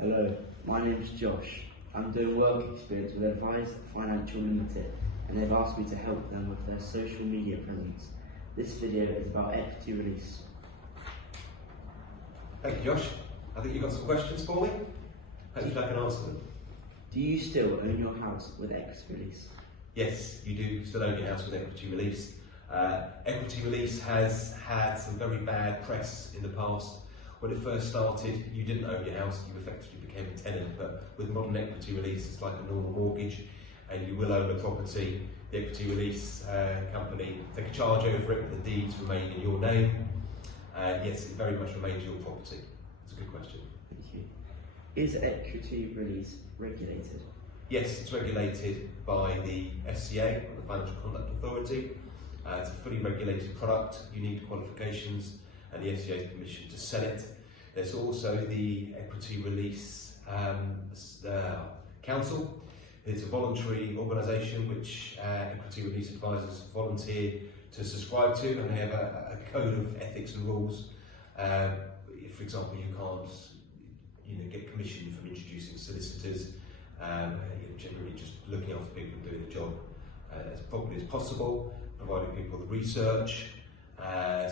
Hello, my name's Josh. I'm doing work experience with Advise Financial Limited, and they've asked me to help them with their social media presence. This video is about equity release. Thank you, Josh. I think you've got some questions for me. Hopefully I can answer them. Do you still own your house with equity release? Yes, you do still own your house with equity release. Equity release has had some very bad press in the past. When it first started, you didn't own your house, you effectively became a tenant, but with modern equity release, it's like a normal mortgage, and you will own a property. The equity release company take a charge over it, but the deeds remain in your name. Yes, it very much remains your property. It's a good question. Thank you. Is equity release regulated? Yes, it's regulated by the FCA, the Financial Conduct Authority. It's a fully regulated product. You need qualifications and the FCA's permission to sell it. There's also the Equity Release Council. It's a voluntary organisation which equity release advisors volunteer to subscribe to, and they have a code of ethics and rules. If, for example, you can't get commission from introducing solicitors, generally just looking after people and doing the job as properly as possible, providing people with research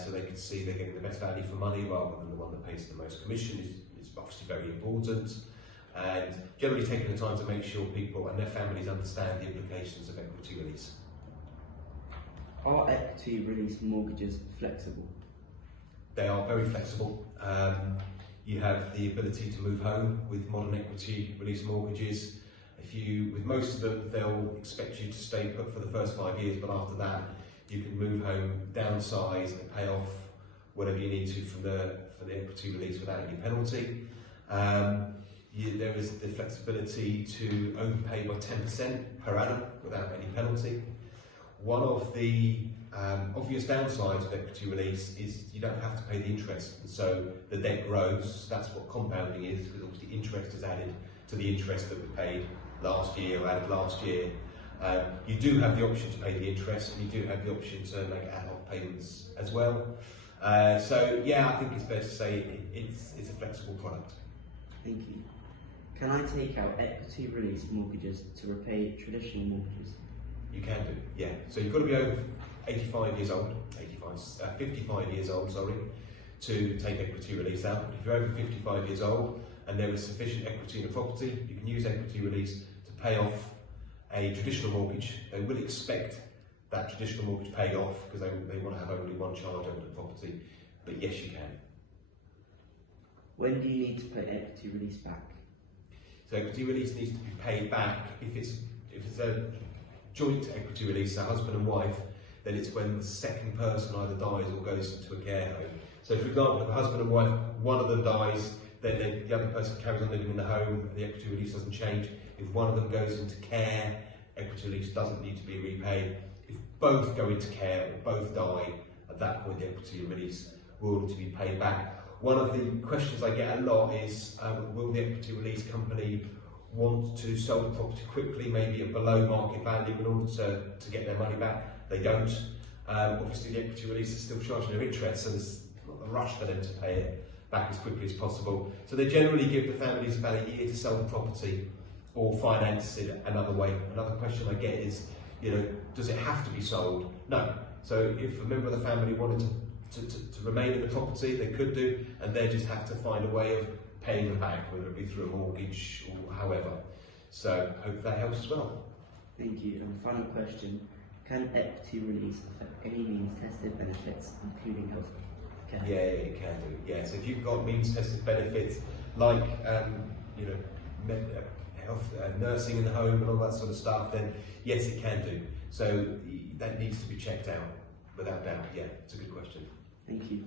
so they can see they're getting the best value for money rather than the one that pays the most commission is obviously very important. And generally taking the time to make sure people and their families understand the implications of equity release. Are equity release mortgages flexible? They are very flexible. You have the ability to move home with modern equity release mortgages. With most of them, they'll expect you to stay put for the first 5 years, but after that, you can move home, downsize, and pay off whatever you need to for the equity release without any penalty. There is the flexibility to overpay by 10% per annum without any penalty. One of the obvious downsides of equity release is you don't have to pay the interest, and so the debt grows. That's what compounding is, because obviously interest is added to the interest that we paid last year or added last year. You do have the option to pay the interest, and you do have the option to make ad hoc payments as well. So yeah, I think it's fair to say it's a flexible product. Thank you. Can I take out equity release mortgages to repay traditional mortgages? You can do, yeah. So you've got to be over 55 years old, 55 years old, sorry, to take equity release out. If you're over 55 years old and there is sufficient equity in a property, you can use equity release to pay off a traditional mortgage. They will expect that traditional mortgage paid off because they want to have only one charge over the property, but yes, you can. When do you need to pay equity release back? So equity release needs to be paid back if it's a joint equity release, a husband and wife, then it's when the second person either dies or goes into a care home. So for example, if a husband and wife, one of them dies, then the other person carries on living in the home, the equity release doesn't change. If one of them goes into care, equity release doesn't need to be repaid. If both go into care or both die, at that point the equity release will need to be paid back. One of the questions I get a lot is, will the equity release company want to sell the property quickly, maybe at below market value, in order to get their money back? They don't. Obviously the equity release is still charging their interest, so there's not a rush for them to pay it back as quickly as possible. So they generally give the families about a year to sell the property or finance it another way. Another question I get is, does it have to be sold? No. So if a member of the family wanted to remain in the property, they could do, and they just have to find a way of paying them back, whether it be through a mortgage or however. So hope that helps as well. Thank you. And final question, can equity release affect any means tested benefits, including health care? Yeah, it can do. Yeah, so if you've got means tested benefits like health, nursing in the home and all that sort of stuff, then yes, it can do. So that needs to be checked out, without doubt. Yeah, it's a good question. Thank you.